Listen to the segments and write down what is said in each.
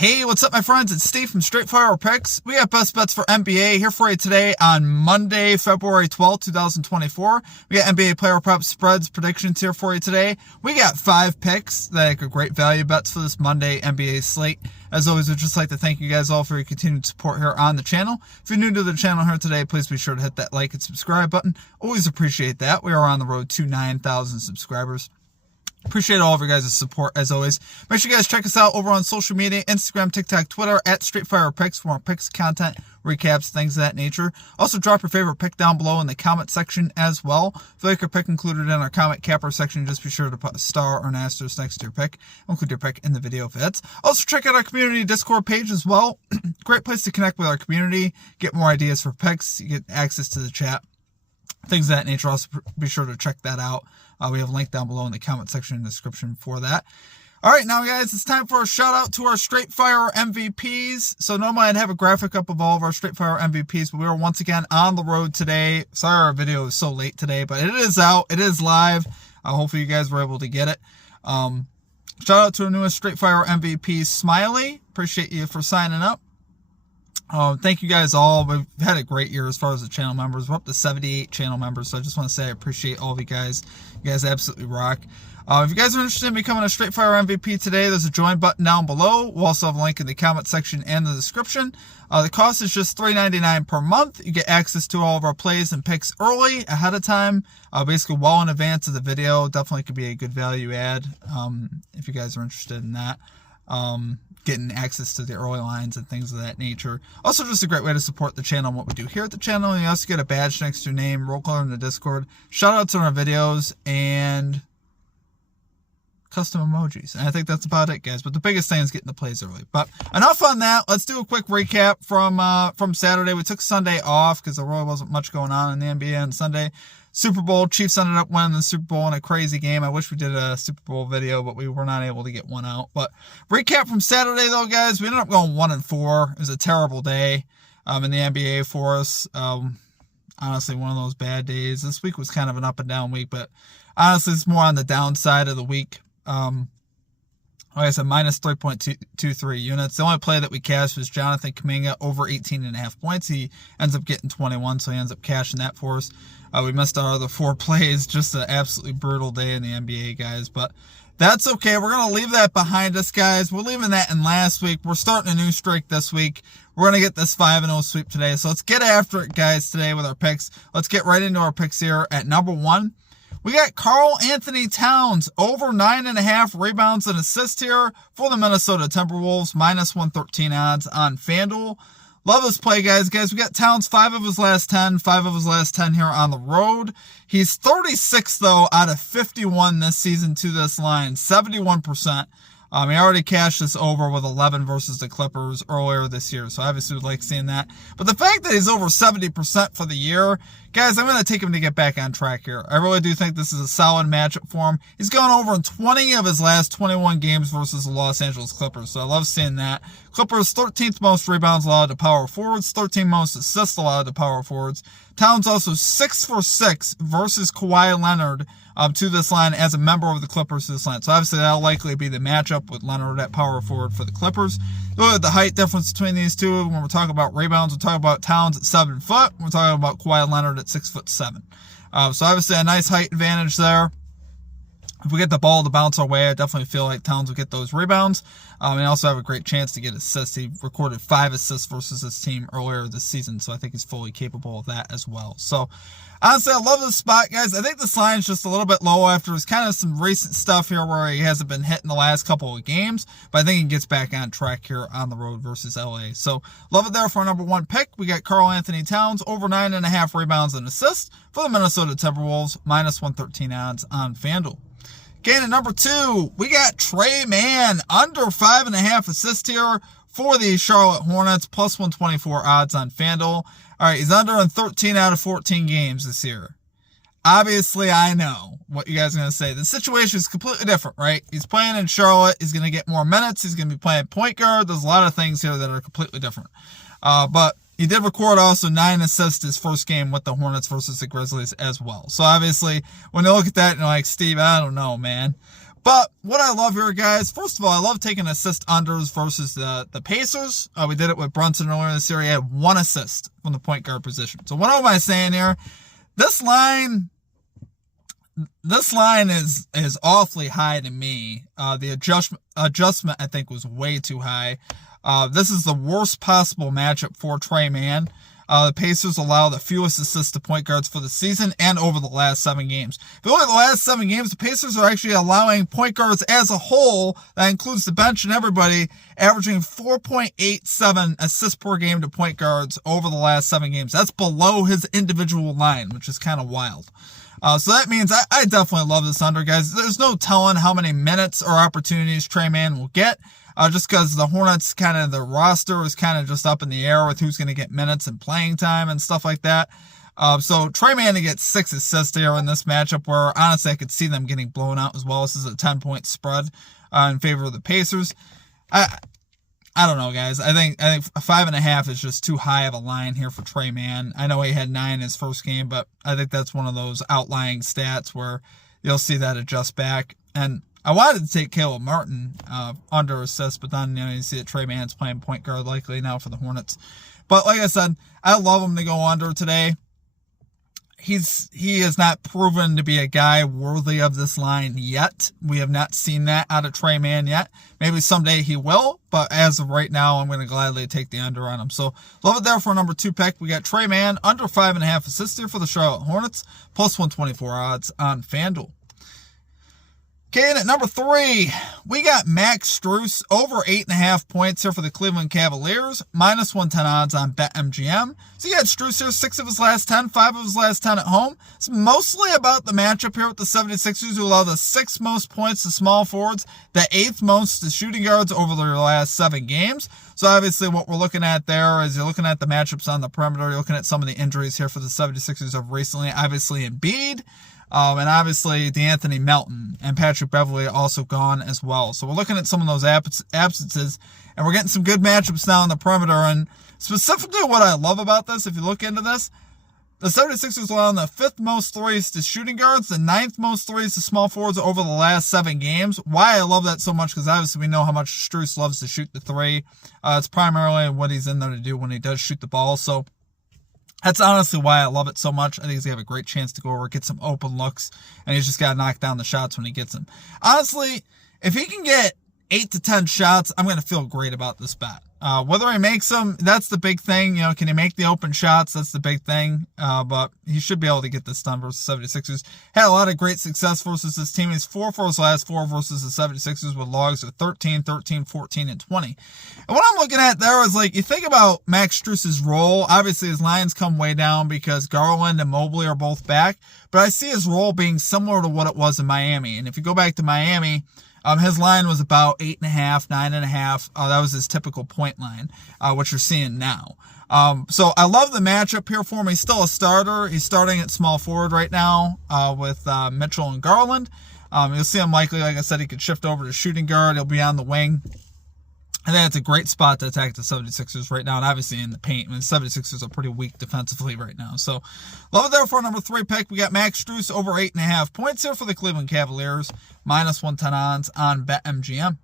Hey, what's up, my friends? It's Steve from Straight Fire Picks. We got best bets for NBA here for you today on Monday, February 12th, 2024. We got NBA player prop spreads predictions here for you today. We got 5 picks that are great value bets for this Monday NBA slate. As always, we'd just like to thank you guys all for your continued support here on the channel. If you're new to the channel here today, please be sure to hit that like and subscribe button. Always appreciate that. We are on the road to 9,000 subscribers. Appreciate all of your guys' support, as always. Make sure you guys check us out over on social media, Instagram, TikTok, Twitter, at StraightFirePicks for more picks, content, recaps, things of that nature. Also, drop your favorite pick down below in the comment section as well. If you like your pick included in our comment capper section, just be sure to put a star or an asterisk next to your pick. Include your pick in the video if it's. Also, check out our community Discord page as well. Great place to connect with our community, get more ideas for picks, you get access to the chat, things of that nature. Also, be sure to check that out. We have a link down below in the comment section and description for that. All right, now, guys, it's time for a shout-out to our Straight Fire MVPs. So normally I'd have a graphic up of all of our Straight Fire MVPs, but we are once again on the road today. Sorry our video is so late today, but it is out. It is live. Hopefully you guys were able to get it. Shout-out to our newest Straight Fire MVP, Smiley. Appreciate you for signing up. Thank you guys all. We've had a great year as far as the channel members. We're up to 78 channel members, so I just want to say I appreciate all of you guys. You guys absolutely rock. If you guys are interested in becoming a Straight Fire MVP today, there's a join button down below. We'll also have a link in the comment section and the description. The cost is just $3.99 per month. You get access to all of our plays and picks early, ahead of time, basically well in advance of the video. Definitely could be a good value add if you guys are interested in that. Getting access to the early lines and things of that nature. Also, just a great way to support the channel and what we do here at the channel. You also get a badge next to your name, roll call in the Discord, shout outs on our videos, and custom emojis. And I think that's about it, guys. But the biggest thing is getting the plays early. But enough on that. Let's do a quick recap from Saturday. We took Sunday off because there really wasn't much going on in the NBA on Sunday. Super Bowl, Chiefs ended up winning the Super Bowl in a crazy game. I wish we did a Super Bowl video, but we were not able to get one out. But recap from Saturday, though, guys. We ended up going 1-4. It was a terrible day in the NBA for us. Honestly, one of those bad days. This week was kind of an up and down week, but honestly, it's more on the downside of the week. Like I said, minus 3.23 units. The only play that we cashed was Jonathan Kuminga over 18.5 points. He ends up getting 21, so he ends up cashing that for us. We missed our other 4 plays. Just an absolutely brutal day in the NBA, guys. But that's okay. We're going to leave that behind us, guys. We're leaving that in last week. We're starting a new streak this week. We're going to get this 5-0 sweep today. So let's get after it, guys, today with our picks. Let's get right into our picks here at number 1. We got Karl-Anthony Towns over 9.5 rebounds and assists here for the Minnesota Timberwolves, minus 113 odds on FanDuel. Love this play, guys. We got Towns 5 of his last 10 here on the road. He's 36, though, out of 51 this season to this line, 71%. He already cashed this over with 11 versus the Clippers earlier this year, so obviously would like seeing that. But the fact that he's over 70% for the year, guys, I'm going to take him to get back on track here. I really do think this is a solid matchup for him. He's gone over in 20 of his last 21 games versus the Los Angeles Clippers, so I love seeing that. Clippers, 13th most rebounds allowed to power forwards, 13th most assists allowed to power forwards. Towns also 6 for 6 versus Kawhi Leonard to this line as a member of the Clippers to this line. So obviously that'll likely be the matchup with Leonard at power forward for the Clippers. Look at the height difference between these two. When we're talking about rebounds, we're talking about Towns at 7 foot. We're talking about Kawhi Leonard at 6'7". So obviously a nice height advantage there. If we get the ball to bounce our way, I definitely feel like Towns will get those rebounds. And also have a great chance to get assists. He recorded 5 assists versus his team earlier this season, so I think he's fully capable of that as well. So, honestly, I love this spot, guys. I think this line's just a little bit low after his kind of some recent stuff here where he hasn't been hitting the last couple of games, but I think he gets back on track here on the road versus LA. So, love it there for our number 1 pick. We got Karl-Anthony Towns over 9.5 rebounds and assists for the Minnesota Timberwolves, minus 113 odds on FanDuel. Okay, at number 2, we got Trey Mann, under 5.5 assists here for the Charlotte Hornets, plus 124 odds on FanDuel. All right, he's under in 13 out of 14 games this year. Obviously, I know what you guys are going to say. The situation is completely different, right? He's playing in Charlotte. He's going to get more minutes. He's going to be playing point guard. There's a lot of things here that are completely different. But he did record also 9 assists his first game with the Hornets versus the Grizzlies as well. So obviously, when you look at that, you're like, Steve, I don't know, man. But what I love here, guys, first of all, I love taking assist unders versus the Pacers. We did it with Brunson earlier this year. He had 1 assist from the point guard position. So what am I saying here? This line is awfully high to me. The adjustment I think was way too high. This is the worst possible matchup for Trey Mann. The Pacers allow the fewest assists to point guards for the season and over the last 7 games. If you look at the last 7 games, the Pacers are actually allowing point guards as a whole, that includes the bench and everybody, averaging 4.87 assists per game to point guards over the last 7 games. That's below his individual line, which is kind of wild. So that means I definitely love this under, guys. There's no telling how many minutes or opportunities Trey Mann will get. Just because the Hornets, kind of the roster is kind of just up in the air with who's going to get minutes and playing time and stuff like that. So Trey Mann to get 6 assists here in this matchup, where honestly I could see them getting blown out as well. This is a 10-point spread in favor of the Pacers. I don't know, guys. I think 5.5 is just too high of a line here for Trey Mann. I know he had 9 in his first game, but I think that's one of those outlying stats where you'll see that adjust back. And I wanted to take Caleb Martin under assist, but then you see that Trey Mann's playing point guard likely now for the Hornets. But like I said, I love him to go under today. He has not proven to be a guy worthy of this line yet. We have not seen that out of Trey Mann yet. Maybe someday he will, but as of right now, I'm going to gladly take the under on him. So love it there for number 2 pick. We got Trey Mann under 5.5 assists here for the Charlotte Hornets, plus 124 odds on FanDuel. Okay, and at number 3, we got Max Strus over 8.5 points here for the Cleveland Cavaliers, minus 110 odds on BetMGM. So you got Strus here, 6 of his last 10, 5 of his last 10 at home. It's mostly about the matchup here with the 76ers, who allow the 6th most points to small forwards, the 8th most to shooting guards over their last 7 games. So obviously what we're looking at there is you're looking at the matchups on the perimeter. You're looking at some of the injuries here for the 76ers of recently, obviously Embiid. And obviously DeAnthony Melton and Patrick Beverley also gone as well. So we're looking at some of those absences, and we're getting some good matchups now on the perimeter. And specifically what I love about this, if you look into this, the 76ers allowing the 5th most threes to shooting guards, the 9th most threes to small forwards over the last 7 games. Why I love that so much, because obviously we know how much Strus loves to shoot the 3. It's primarily what he's in there to do when he does shoot the ball. So that's honestly why I love it so much. I think he's going to have a great chance to go over, get some open looks, and he's just got to knock down the shots when he gets them. Honestly, if he can get 8 to 10 shots, I'm going to feel great about this bet. Whether he makes them, that's the big thing. Can he make the open shots? That's the big thing. But he should be able to get this done versus 76ers. Had a lot of great success versus this team. He's 4 for his last 4 versus the 76ers with logs of 13, 13, 14, and 20. And what I'm looking at there is, you think about Max Strus's role. Obviously, his lines come way down because Garland and Mobley are both back. But I see his role being similar to what it was in Miami. And if you go back to Miami, his line was about 8.5, 9.5. That was his typical point line, which you're seeing now. So I love the matchup here for him. He's still a starter. He's starting at small forward right now with Mitchell and Garland. You'll see him likely, like I said, he could shift over to shooting guard. He'll be on the wing. I think it's a great spot to attack the 76ers right now, and obviously in the paint. The 76ers are pretty weak defensively right now. So, love it there for number 3 pick. We got Max Strus over 8.5 points here for the Cleveland Cavaliers, minus 110 odds on BetMGM.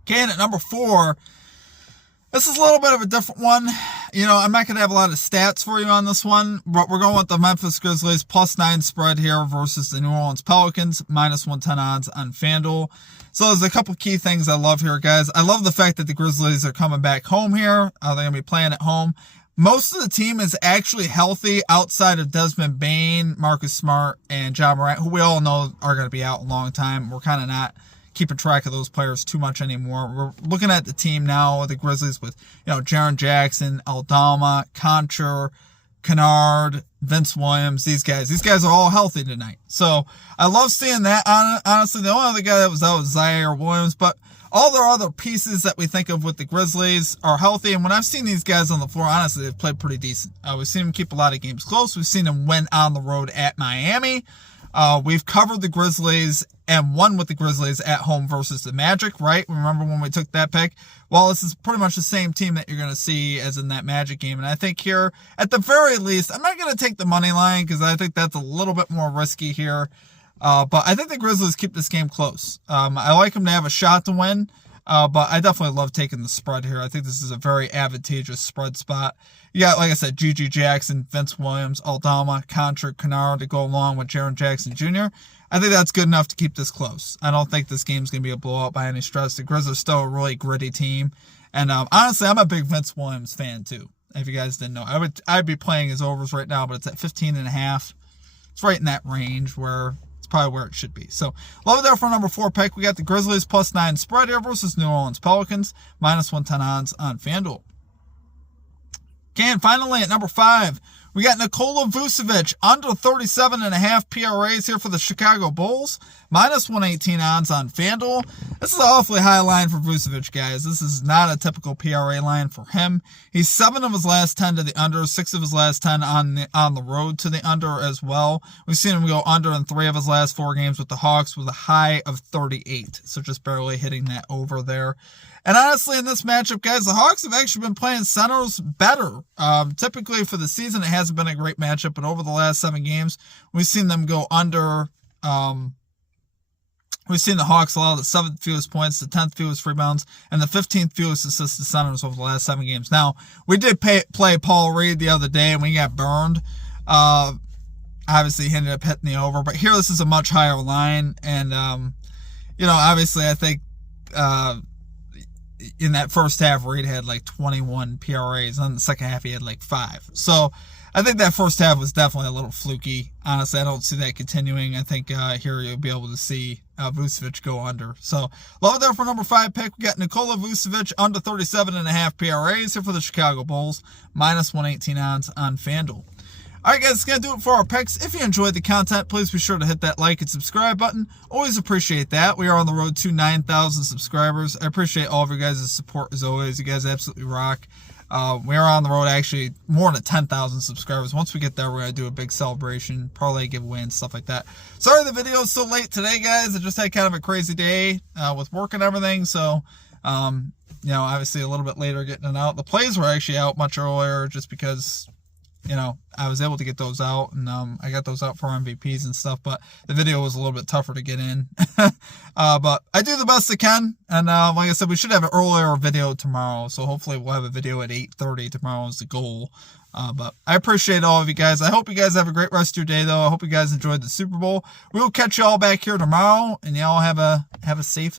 Okay, and at number 4, this is a little bit of a different one. I'm not going to have a lot of stats for you on this one, but we're going with the Memphis Grizzlies plus 9 spread here versus the New Orleans Pelicans, minus 110 odds on FanDuel. So there's a couple key things I love here, guys. I love the fact that the Grizzlies are coming back home here. They're going to be playing at home. Most of the team is actually healthy outside of Desmond Bane, Marcus Smart, and Ja Morant, who we all know are going to be out a long time. We're kind of not keeping track of those players too much anymore. We're looking at the team now, the Grizzlies, with Jaren Jackson, Aldama, Concher, Kennard, Vince Williams, these guys are all healthy tonight. So I love seeing that. Honestly, the only other guy that was out was Zaire Williams, but all their other pieces that we think of with the Grizzlies are healthy. And when I've seen these guys on the floor, honestly, they've played pretty decent. We've seen them keep a lot of games close. We've seen them win on the road at Miami. We've covered the Grizzlies and won with the Grizzlies at home versus the Magic, right? Remember when we took that pick? Well, this is pretty much the same team that you're going to see as in that Magic game. And I think here, at the very least, I'm not going to take the money line because I think that's a little bit more risky here. But I think the Grizzlies keep this game close. I like them to have a shot to win. But I definitely love taking the spread here. I think this is a very advantageous spread spot. You got, like I said, G.G. Jackson, Vince Williams, Aldama, Contra, Kennard to go along with Jaren Jackson Jr. I think that's good enough to keep this close. I don't think this game's going to be a blowout by any stretch. The Grizzlies are still a really gritty team. And honestly, I'm a big Vince Williams fan too. If you guys didn't know, I'd be playing his overs right now, but it's at 15.5. It's right in that range where it's probably where it should be. So love it there for number 4 pick. We got the Grizzlies +9 spread here versus New Orleans Pelicans -110 odds on FanDuel. Okay, and finally at number 5, we got Nikola Vucevic under 37.5 PRAs here for the Chicago Bulls, -118 odds on FanDuel. This is an awfully high line for Vucevic, guys. This is not a typical PRA line for him. He's 7 of his last 10 to the under, 6 of his last 10 on the road to the under as well. We've seen him go under in 3 of his last 4 games with the Hawks with a high of 38, so just barely hitting that over there. And honestly, in this matchup, guys, the Hawks have actually been playing centers better. Typically for the season, it hasn't been a great matchup, but over the last 7 games, we've seen them go under. We've seen the Hawks allow the 7th fewest points, the 10th fewest rebounds, and the 15th fewest assists to centers over the last 7 games. Now, we did play Paul Reed the other day, and we got burned. Obviously, he ended up hitting the over, but here this is a much higher line, and obviously, I think in that first half, Reed had like 21 PRAs, and then the second half he had like 5. So I think that first half was definitely a little fluky. Honestly, I don't see that continuing. I think here you'll be able to see Vucevic go under. So love it there for number 5 pick. We got Nikola Vucevic under 37.5 PRAs here for the Chicago Bulls, -118 odds on FanDuel. Alright guys, that's going to do it for our picks. If you enjoyed the content, please be sure to hit that like and subscribe button. Always appreciate that. We are on the road to 9,000 subscribers. I appreciate all of you guys' support as always. You guys absolutely rock. We are on the road actually more than 10,000 subscribers. Once we get there, we're going to do a big celebration, parlay giveaway and stuff like that. Sorry the video is so late today, guys. I just had kind of a crazy day with work and everything. So, obviously a little bit later getting it out. The plays were actually out much earlier just because I was able to get those out, and I got those out for MVPs and stuff, but the video was a little bit tougher to get in. But I do the best I can, and like I said, we should have an earlier video tomorrow, so hopefully we'll have a video at 8:30 tomorrow is the goal. But I appreciate all of you guys. I hope you guys have a great rest of your day, though. I hope you guys enjoyed the Super Bowl. We will catch you all back here tomorrow, and y'all have a safe